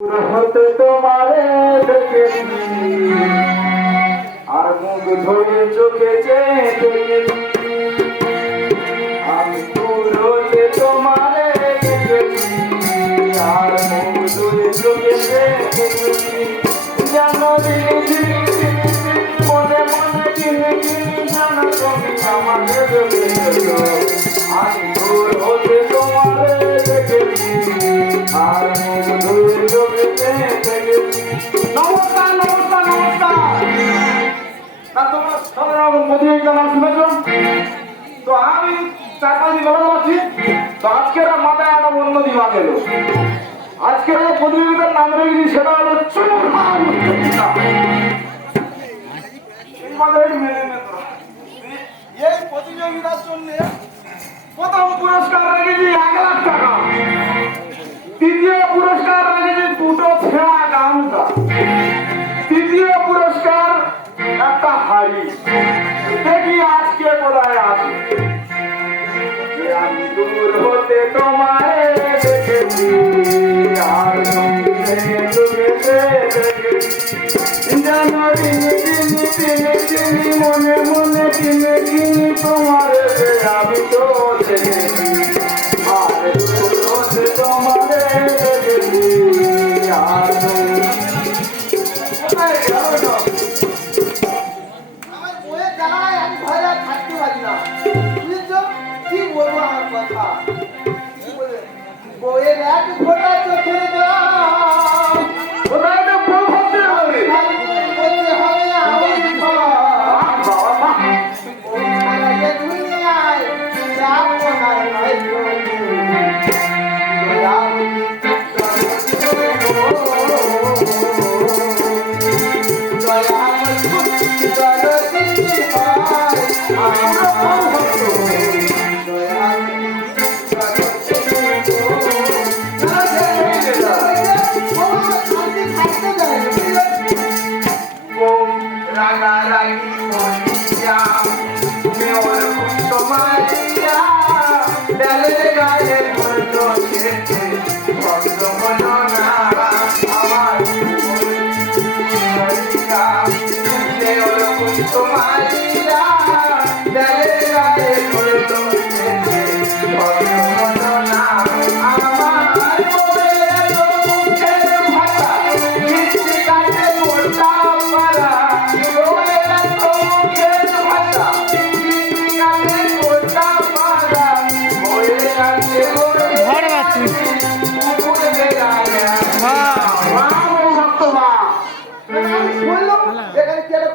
হতে তোমারে দেখেছি আর মুখ ধরে চোখে চেয়ে দেখেছি আমি পুরোতে তোমারে দেখেছি আর মুখ ধরে চোখে চেয়ে দেখেছি জানো মনে মনে কিনে কিনে জানো তুমি আমাকে দেখেছো আমি দূর হতে তোমারে দেখেছি আর মুখ ধরে চোখে চেয়ে দেখেছি। নমস্কার নমস্কার নমস্কার। তোমরা সাধারণ মধ্যে জানা শুনেছ তো আমি চারপাশে গেলাম আছি তো আজকের মাথায় একটা অন্য দিমাগ এলো। আজকের প্রতিযোগিতার নাম রেখেছি সেটা হলো এই প্রতিযোগিতার জন্য প্রথম পুরস্কার রেখেছি 1,00,000 টাকা, দ্বিতীয় পুরস্কার রেখেছি দুটো ছেঁড়া গামছা, তৃতীয় পুরস্কার একটা হাড়ি। দেখি আজকে কোথায় আছে। আমি দূর হতে তোমায় দেখেছি আর মনে মনে কিনে কিনি তোমার আমি তো দেখেছি আর দূর হতে তোমারে দেখেছি আর আমার বইয়ের জ্বালায় আমি ভয় আর থাকতে পারি না। বুঝেছো কি বলবো আমার কথা? কি বলে বইয়ের এক ফোঁটা চোখের জল কোথায় তো বউ হতে হবে বলতে হবে আমি খারাপে দুনিয়ায় রাম মহার নয়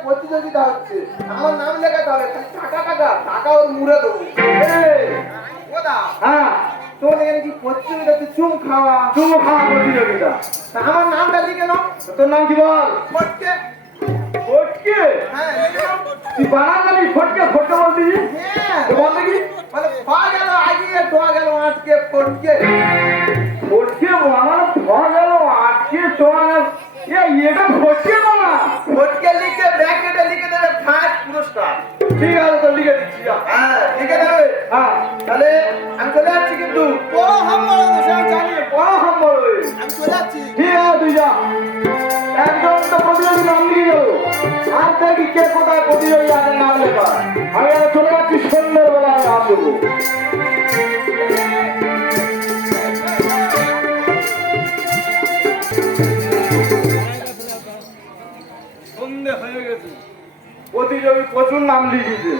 প্রতিযোগিতা হচ্ছে। আমার নাম লেখাতে হবে, টাকা টাকা টাকা ওর মুড়ে দেবো। হ্যাঁ তোর এখানে কি প্রতিযোগিতা হচ্ছে? চুম খাওয়া প্রতিযোগিতা। তা আমার নামটা লিখে নাও। তোর নাম কি বল? ফটকে। ফটকে? হ্যাঁ লিখে নাও। তুই বানা গেলি ফটকে ফটকে বলছিস? হ্যাঁ বল দেখি। মানে পা গেল আগে ধোয়া গেল আজকে ফটকে। ফটকে বানানো ধোয়া গেল আজকে চোয়া গেল। এটা ফটকে বানা? ফটকে লিখে ব্র্যাকেটে লিখে দেবে ফার্স্ট পুরস্কার। ঠিক আছে তো লিখে দিচ্ছি। হ্যাঁ লিখে দেবে। হ্যাঁ তাহলে আমি চলে যাচ্ছি কিন্তু বড় হাম্বল দোষে আমি জানি বড় সম্বল আমি চলে যাচ্ছি। ঠিক আছে তুই যা। একজন তো প্রতিযোগী নাম লিখে গেল আর দেখি কে কোথায় প্রতিযোগী আছে নাম লেখা। আমি আর চলে যাচ্ছি সন্ধ্যেবেলায় নাম দেবো। সন্ধ্যে হয়ে গেছে, প্রতিযোগী প্রচুর নাম লিখেছে।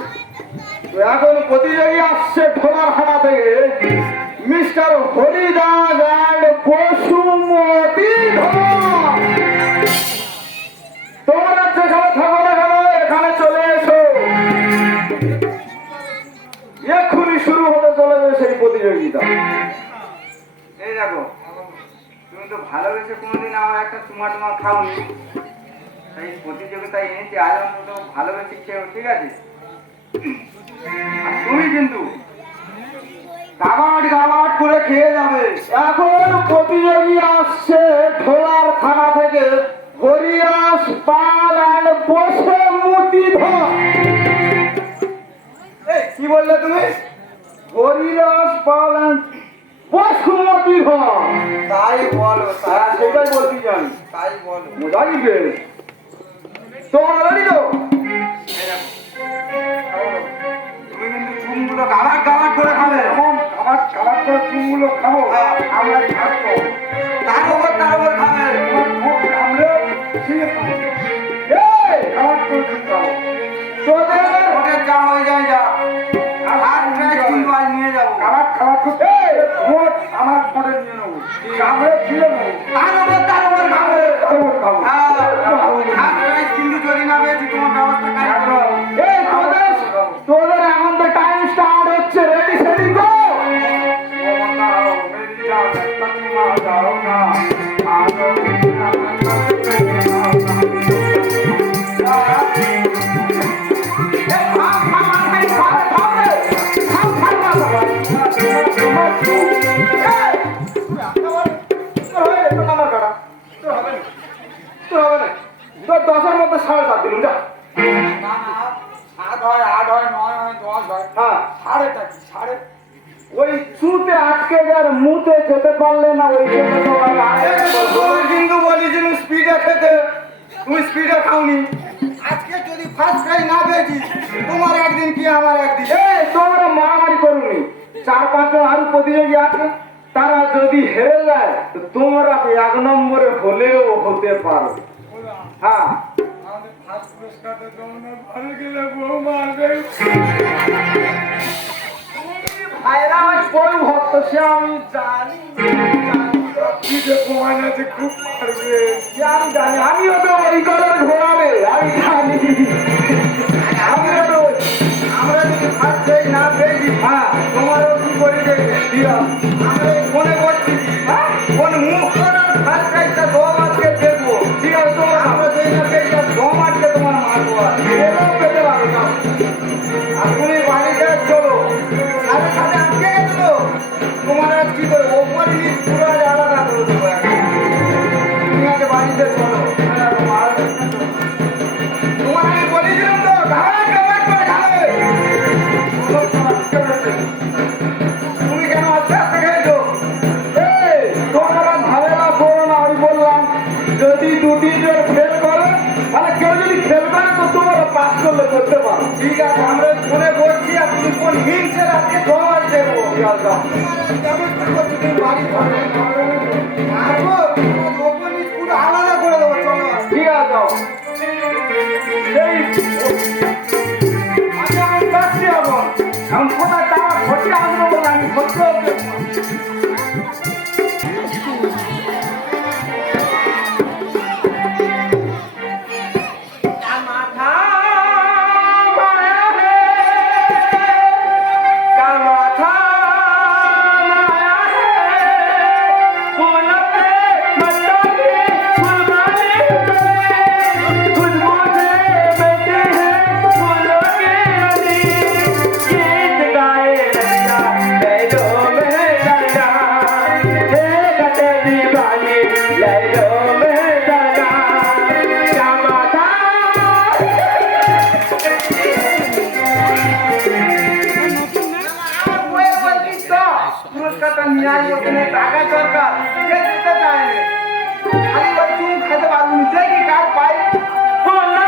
তো এখন প্রতিযোগী আসছে ঢোলারহাটা থেকে মিস্টার হরিদাস অ্যান্ড বসুমতী ধর। তোমরা যেখানে থাকো না কেন এখানে চলে এসো, এক্ষুনি শুরু হতে চলেছে সেই প্রতিযোগিতা। এই দেখো তুমি তো ভালোবেসে কোনোদিন আমার একটা চুমা টুমা খাওনি, তাই প্রতিযোগিতায় এনেছি আজ অন্তত ভালোবেসে খেয়েও, ঠিক আছে? আর তুমি কিন্তু গাবাট গাবাট করে খেয়ে যাবে। এখন প্রতিযোগী আসছে ঢোলার থানা থেকে হরিদাস পাল অ্যান্ড বসুমতী ধর। কি বললে তুমি? হরিদাস পাল অ্যান্ড বসুমতী ধর। তাই বলো, সেটাই বলছি। জানি তাই বলো মজা দিবে তোমার রেডি তো তুমি কিন্তু চুমগুলো গাবার গাবার করে খাবে এমন খাবার খাবার করে চুমগুলো খাবো আমরা খাবো তার উপর খাবে তোমার ঠোঁট কামড়ে ছিঁড়ে খাবো এই খাবার করে চুম খাবো তোদের ওকে যা হয়ে যায় যা আর প্রায় কিন্তু আজ নিয়ে যাবো খাবার খাবার করতে ঠোঁট আমার ঠোঁটে নিয়ে নেবো কামড়ে ছিঁড়ে নেবো তার উপর খাবে তারপর খাবো আর প্রায় কিন্তু যদি না পেয়েছি তোমার ব্যবস্থা কাজ এই তোদের এখন তো টাইম স্টার্ট হচ্ছে রেডি সেটিং গো দশের মধ্যে 7.5 দিন যা না না 7 হয় 8 হয় 9 হয় 10 হয় হ্যাঁ সাড়েটা কি সাড়ে ওই চুতে আটকে যার মুতে যেতে পারলে না ওই জন্য তো তুমি কিন্তু বলেছিল স্পিডে খেতে তুমি স্পিডে খাওনি আজকে যদি ফার্স্ট প্রাইজ না পেয়েছি তোমার একদিন কি আমার একদিন তোমরা মারামারি করুনি 4-5 জন আরো প্রতিযোগী আছে তারা যদি হেরে যায় তো তোমরা 1 নম্বরে হলেও হতে পারো হ্যাঁ আমাদের ফার্স্ট পুরস্কারটা তোমরা ভালো গেলে বউ মারবে ভাইরা ওই বড় ভক্ত সে আমি জানি পিঠে প্রমাণ আছে খুব মারবে আমি জানি আমিও তো ওই কলর ঘোরাবে আমি জানি আমিও তো আমরা যদি ফার্স্ট প্রাইজ না পেয়েছি হ্যাঁ তোমারও কি করে দেখবে দিয়া আমরা এই ফোনে করছি কোন মুখ ফার্স্ট প্রাইজটা দম আজকে দেখবো ঠিক আছে তোমার আমরা যদি না পেয়েছি দম আজকে তোমার মারবো আর এটাও পেতে পারো না আর তুমি বাড়িতে চলো সাথে সাথে আটকে গেছো তো তোমার আজ কি করবো ওপর নিচ পুরো আজ আলাদা করে দেবো এখন। তুমি আগে বাড়িতে চলো তোমার আমি বলেছিলাম তো ঘাট ঘাট করে খাবে তুমি কেন আস্তে আস্তে খেয়েছো এই তোমরা ঝামেলা করো না আমি বললাম যদি 2-3 জন ফেল করে তাহলে কেউ যদি ফেল করে তো তোমরা পাস করলে করতে পারো ঠিক আছে আমরা ফোনে বলছি আর তুমি কোন হিংসের আজকে দম আজ দেবো তুমি বাড়ি ঘরে মারবো তোমার ওপর নিচ পুরো আলাদা করে দেবো চলো ঠিক আছে যাও এই আমি এখন যাচ্ছি এখন কোথায় টাকা ঘটি আসবো বলে আমি ঘটতে হবে পুরস্কারটা নিয়ে আসবো তুমি টাকা দরকার কে দিতে চায়নি খালি ওই চুন খেতে পারবো না দেখি কার পাই পাগলি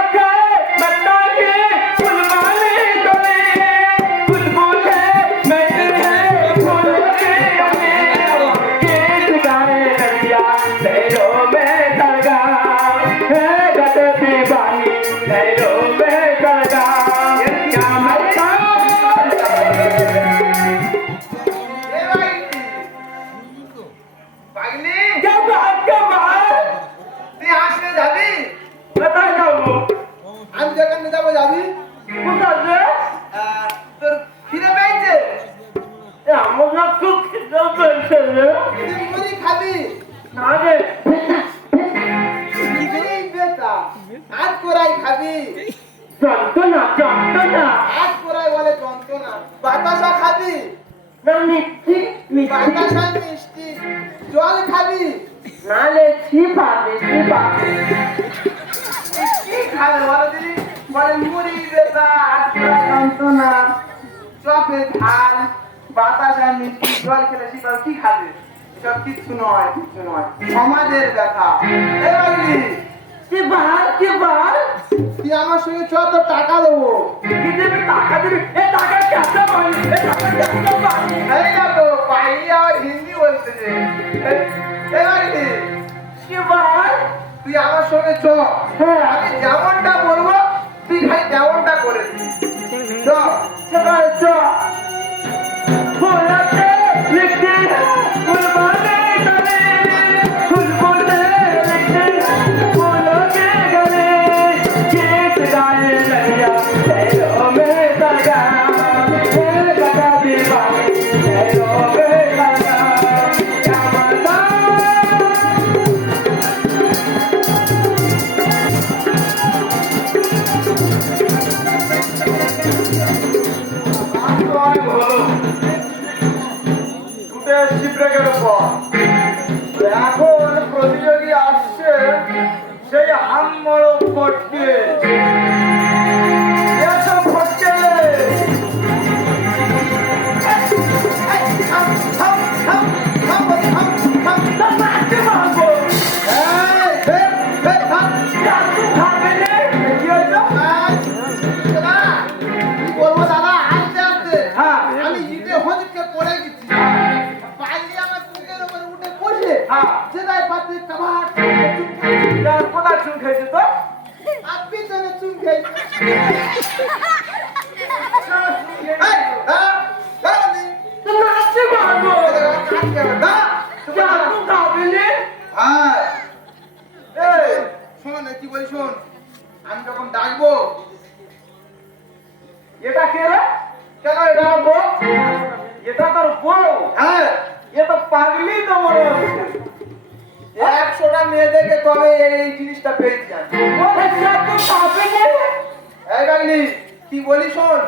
তুই আসলে যাবি আমি যেখানে যাবো যাবি তোর খিদে পেয়েছে তুই মুড়ি খাবি এই বেটা হাত করাই খাবি হাত করাই বলে যন্ত্রণা বাতাসা খাবি বাতাসা মিষ্টি জল খাবি কি খাবে বলো দিদি বলে মুড়ি বেটা হাত করাই যন্ত্রণা চপের ঝাল বাতাসা মিষ্টি জল খেলে শীতল কি খাবে এসব কিছু নয়, কিছু নয়, সমাজের ব্যথা। এ বাগলি, কি বাল কি বাল তুই আমার সঙ্গে চ, তোর টাকা দেবো। কি দেবে টাকা দিবি এ টাকা কেসে পাই এ টাকা কেসে পাই এই দেখো পাইলি আবার হিন্দি বলতেছে। এ বাগলি, কি বাল তুই আমার সঙ্গে চ, হ্যাঁ আমি যেমনটা বলবো তুই খালি তেমনটা করে দিবি। চ। चलो चलो बोलते लिखते फूल बोलते गले फूल बोलते लिखते बोलोगे गले गीत गाए लैया तेरो में लगा लगा दीवानी तेरो में लगा क्या बता এখন প্রতিযোগী আসছে সেই হামড়ো ফটকে। এসব ফটকে मारते मारबो तू खाবে রে কি হয়েছে? কি বলবো দাদা, আস্তে আস্তে। হ্যাঁ আমি ইটে হজকে পড়ে গেছি। পাইলি আমার চুকের উপরে উঠে বসে হ্যাঁ সেটাই পাতে কাবাট কোথায় চুন খেয়েছে তো আর পিছনে চুন খেয়েছে। তো মারতে মারবো तू खाবে রে শোন, কি বলি শোন, আমি যখন ডাকবো, এটা কে রে কেন এটা আমার বউ? এটা তোর বউ হ্যাঁ, এ তো পাগলি তো মনে হচ্ছে 100টা মেয়ে দেখে তবে এই জিনিসটা পেয়েছি আমি। বলে তুই খাবে রে এই বাগলি, কি বলি শোন,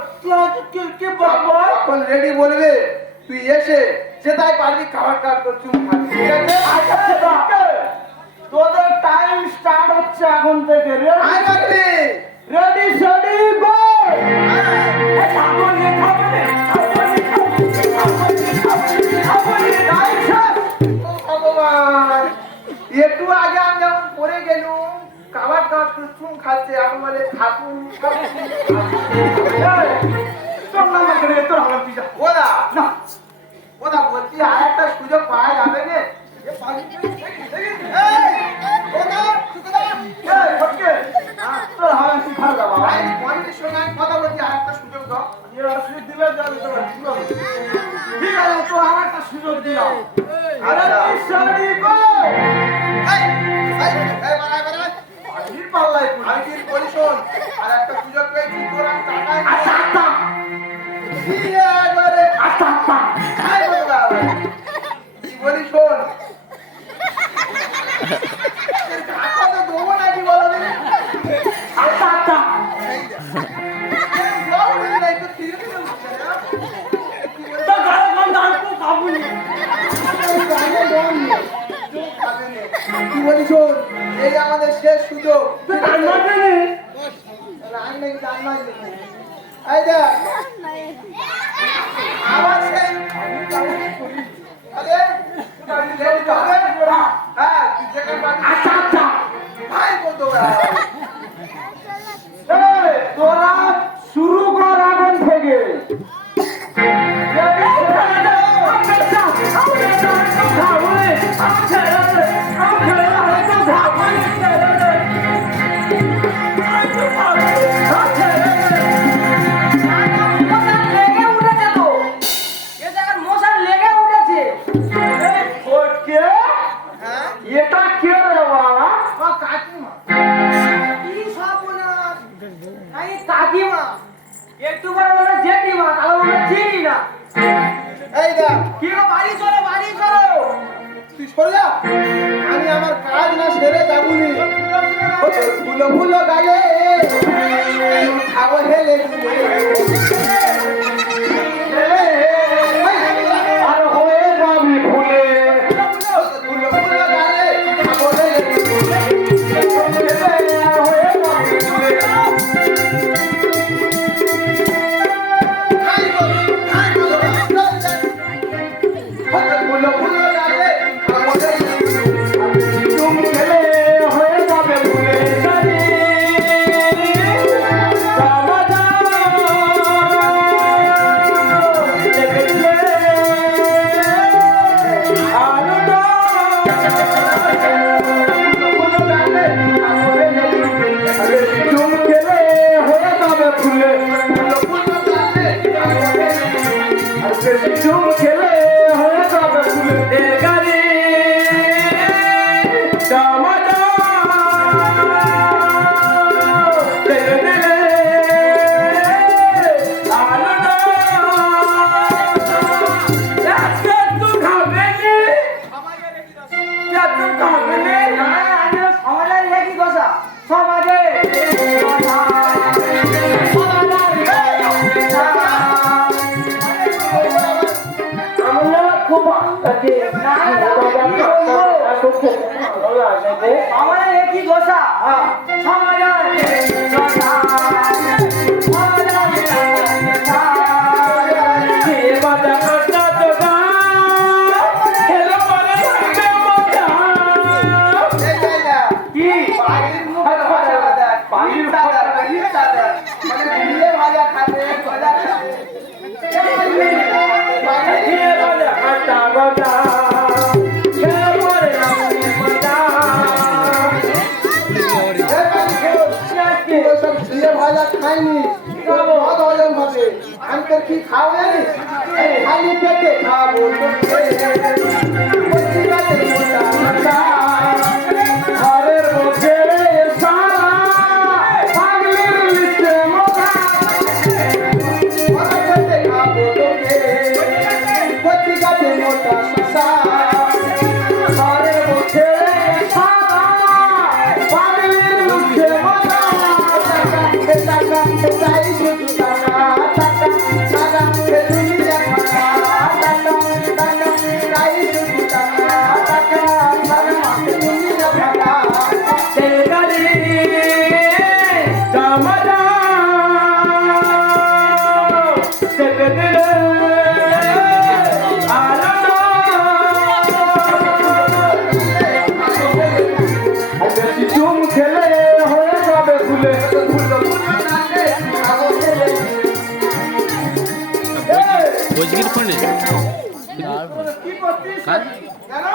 কি বলবো যখন রেডি বলবে তুই এসে যেটাই পারবি খাবার কাট তোর চুম খাবি, ঠিক আছে? আচ্ছা তোদের টাইম স্টার্ট হচ্ছে এখন থেকে আয় বাগলি, রেডি সেডি গো ভগবান, একটু আগে আমি যখন পড়ে গেলুম খাবার কাট তোর চুম খাচ্ছে, এখন বলে খাতুন ওরা না ওরা বলছি আর একটা সুযোগ পাওয়া যাবে না। কথা বলছি আর একটা সুযোগ দাও। ঠিক আছে তো আমার একটা সুযোগ দিলাম আচ্ছা। Ready, পাল্লায় আমি কি বলি শোন, আর একটা সুযোগ পেয়েছি তোর আমি টাকায় একবারে আয় বাবা। কি বলি শোন, টাকা তো দেবো নাকি বলো দিদি? একটু ধীরে ধীরে উঠছে না? কি বলি শোন, এই আমাদের শেষ সুযোগ। লাইন নাকি দান নয় দেখি। এই দেখ আবার সেই আরে লেট হবে। হ্যাঁ তুই যেখানে পাবি ভাই বলতো তোরা শুরু কর এখন থেকে হ্যাঁ এটা কে রে বাবা ও কাকিমা, কি সর্বনাশ! আমি কাকিমা, একটু পরে বলে জেঠিমা, তাহলে বলে চিনি না। এই দেখ কি গো, বাড়ি চলো, বাড়ি চলো। তুই সরে যা, আমি আমার কাজ না সেরে যাবুনি। ফুলো ফুলো গালে খাবো হেলে আর হয়ে যাবি ভুলে ফুলো ফুলো গালে খাবো হেলে আর হয়ে যাবি ভুলে আরে এ কি দোষা হ্যাঁ সমাজে দোষা সমাজে দোষা কে বাজা কাটা তো গা হেলো বলে কে মজা এই না কি পানির মুখে ভাজা দেয় পানির ভাজা মানে বিয়ে ভাজা খাবে ভাজা খাবে কে বাজা কাটা গজা হেলো বলে মজা সব বিয়ে ভাজা খাইনি মদ হজম হবে আমি তোর কি খাও জানি খালি পেটে খাবো ঘরের মধ্যে সারা পাগলের লিখে মোটা পেটে খাবো তোকে পত্রিকাতে মোটা শশা ঘরের মধ্যে সারা পাগলের লিখে মোটা টাকা চাই শুধু টাকা টাকা টাকা দুনিয়া টাকা টাকা টাকা চাই শুধু টাকা টাকা টাকা দুনিয়া টাকা তেলগাড়ি জামাজা সেবে দিলে আলাদা আর বেশি চুম খেলে হয়ে যাবে ফুলে বজগির ফোনে কি করছিস কাজ? কেন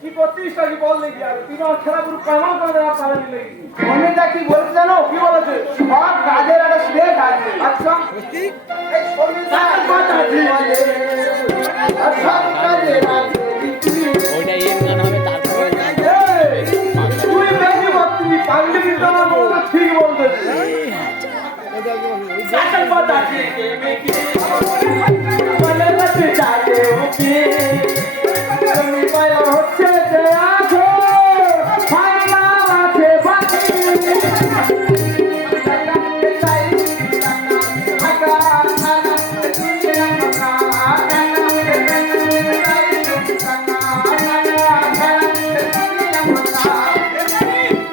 কি করছিস কি বল দেখি আর তুই আমার খেলা পুরো কামাল করে দেওয়ার পালানি লেগেছি মনেটা কি বলছে জানো কি বলেছে সব কাজের একটা শ্রেয় আছে আচ্ছা এই শরীর কথা বলে আর সব কাজের আছে ওইটা এম গান হবে তারপরে তুই বেশি বলছিস পাগলি কিন্তু আমার মনে ঠিক বলতেছিস সাইকেল বাজাতে কে মেকি বলে বাজে যাবে ওকে তুমি পায় হচ্ছে যে আছো ফাইনা আছে বাকি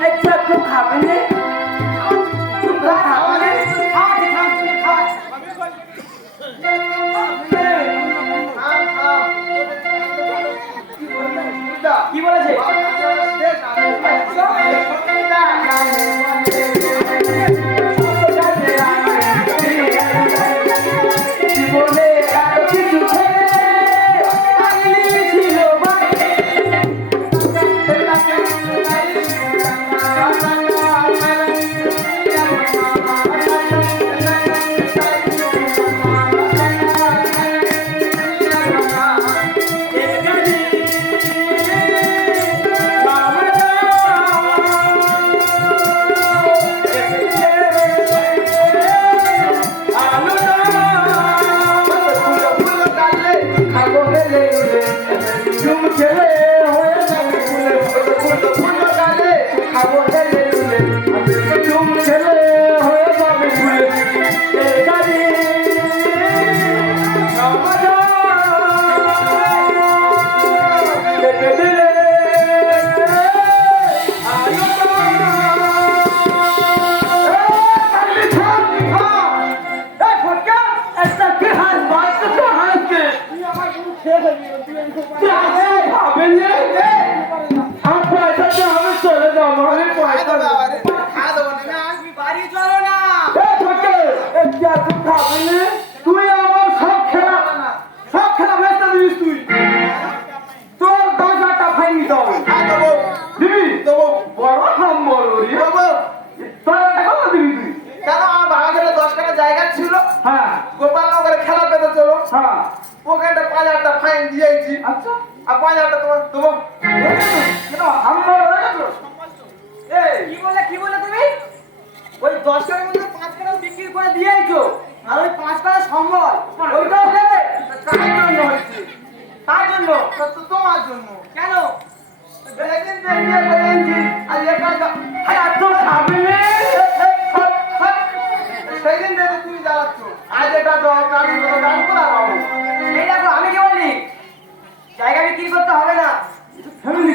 একটা তো খাবে না তোমরা খাবে না কি বলেছে জীবনে এত কিছু ছেড়ে পাগলি ছিল বাকি বাড়ি চলো না তুই আমার সব খেলা বেচতে দিস তুই তোর 10,000 টাকা ফাইন দিতে হবে দিবি বড় নম্বর তোর টাকা না দিবি তুই কেন আমার বাগানে 10 কাটা জায়গা ছিল হ্যাঁ গোপালনগরে খেলা পেতে চলো হ্যাঁ ওখানে 5,000 টাকা ফাইন দিয়েছি আচ্ছা আর 5,000 টাকা তোমার দেবো কেন আমার হয়ে গেল এই কি বলে তুমি ওই 10 টাকার মধ্যে 5 টাকা বিক্রি করে দিয়েছো আর ওই 5 টাকা সম্বল ওইটাও দেবে কার জন্য হয়েছে তার জন্য তো তোমার জন্য কেন বেদিন বেরিয়ে বলেছি আর এটা আর তো খাবে না সেদিন থেকে তুমি জ্বালাচ্ছ আজ এটা দরকার দান করা বাবু এই দেখো আমি কি বলি জায়গা বিক্রি করতে হবে না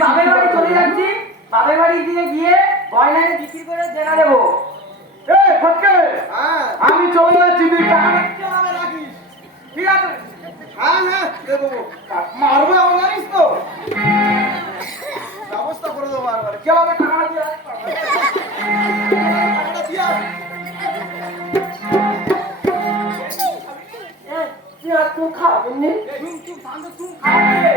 বাপের বাড়ি চলে যাচ্ছি বাপের বাড়ি দিনে গিয়ে গয়না এনে বিক্রি করে জেনা দেবো। এই ফটকে, হ্যাঁ আমি চলে যাচ্ছি, তুই টাকা কিভাবে রাখিস? ঠিক আছে? হ্যাঁ হ্যাঁ দেবো, মারবো এমন জানিস তো? ব্যবস্থা করে দেবো একবারে। কিভাবে টাকা দিয়ে রাখিস? টাকাটা দিয়ে আস। তুই আর তুই খাবেন নি? তুই শান্ত, তুই খাবে।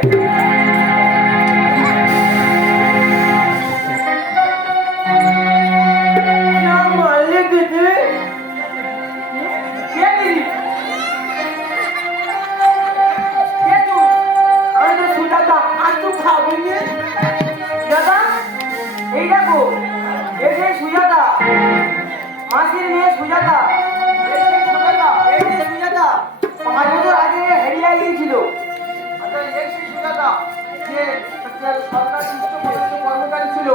क्या मारले दीदी? क्या दीदी? क्या तू? আমি তো সুজাতা, আর তুই খাবি নি? সুজাতা? এই দেখো, এই যে সুজাতা, মাসির মেয়ে সুজাতা, এই যে সুজাতা, এই যে সুজাতা, 5 বছর আগে হেরিয়ে গিয়েছিল। আচ্ছা এই সেই সুজাতা যে সরকারি উচ্চপদস্থ কর্মচারী ছিল,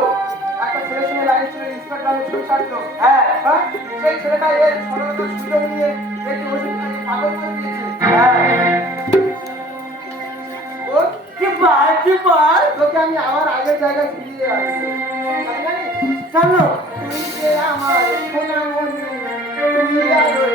একটা ছেলের সঙ্গে লাইন ছিল, ইন্সপেক্টর ছিল ছাড়তো। হ্যাঁ, হ্যাঁ সেই ছেলেটা এর সরলতার সুযোগ নিয়ে একটি ওষুধটাকে পাগল করে দিয়েছে। হ্যাঁ। ওর কি বার? তোকে আমি আবার আগের জায়গায় ফিরিয়ে রাখবো। জানিস? চলো। তুই যে আমার সোনামণি, তুই আর ওই